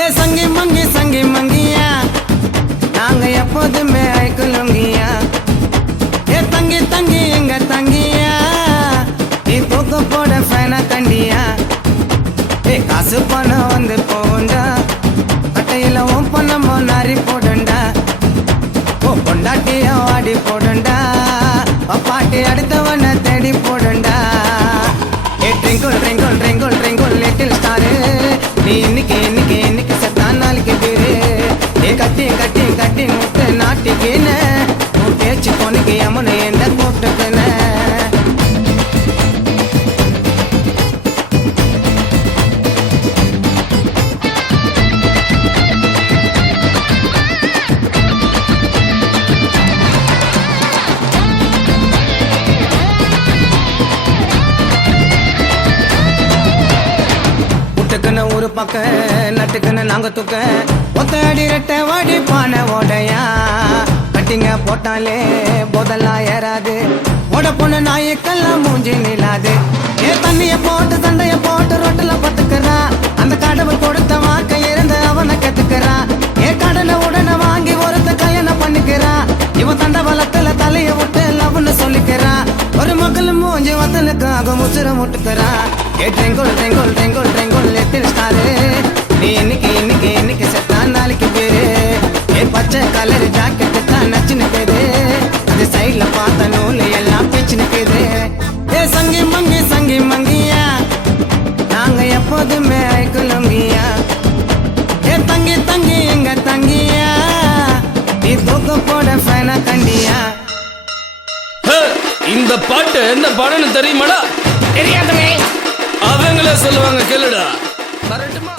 ஏ சங்கி மங்கியா நாங்க எப்போதுமே ஐக்குலுங்கியா. ஏ தங்கி எங்க தங்கியா நீ தூக்க போட ஃபேனா கண்டியா. ஏ காசு பணம் வந்து போண்டா கட்டையில உன் பணமோ நாரி போடண்டா. ஓ பொண்டாட்டிய வாடி போடண்டா பாட்டி அடுத்தவனை தேடி போடண்டா. ஏ ட்ரிங்கிள் ட்ரிங்கிள் ட்ரிங்கிள் ட்ரிங்கிள் லிட்டில் ஸ்டாரு நீ இன்னைக்கு செத்தா நாளைக்கு பேரு. ஏ கட்டி முட்டு நாட்டிக்கின்னு உன் பேச்சு பொண்ணுக்கு அம்மனு என்ன கூப்பிட்டுக்குன்னு. ஒரு பக்க நட்டுக்குன்னு நாங்க தூக்க ஒத்த அடி ரெட்ட வாடி பானை ஓடையா. கட்டிங்க போட்டாலே போதெல்லாம் ஏறாது ஓட பொண்ணு நாய்க்கெல்லாம் மூஞ்சி நிலாது. ஏ தண்ணிய போட்டு சண்டைய போட்டு ரொட்டில பத்துக்கிறா அந்த கடவுள் கொடுத்த வாக்க இருந்து அவனை கத்துக்கிறா. ஏ கடனை உடனே வாங்கி ஒருத்த கல்யாணம் பண்ணிக்கிறா. இவன் தண்ட வளத்துல தலைய விட்டு லவ்னு சொல்லிக்கிறா. ஒரு மக்கள் மூஞ்சி வத்தலுக்காக முச்சிர முட்டுக்கிறா. ஏ ட்ரிங்கிள் ட்ரிங்கிள் ட்ரிங்கிள் ட்ரிங்கிள் லிட்டில் ஸ்டாரு நீ இன்னைக்கு செத்தா நாளைக்கு பேரு. ஏ பச்சை கலர் ஜாக்கெட்டு தான் நச்சுன்னு பேரு அது சைட்ல பார்த்த நூலு எல்லாம் பிச்சுன்னு பேரு. ஏ சங்கி மங்கியா நாங்க எப்போதுமே ஐக்குலுங்கியா. ஏ தங்கி எங்க தங்கியா நீ தூக்க போட ஃபேனா கண்டியா. இந்த பாட்டு என்ன பாடன்னு தெரியுமாடா? தெரியாதுமே. அவங்களே சொல்லுவாங்க கேளுடா. வரட்டுமா?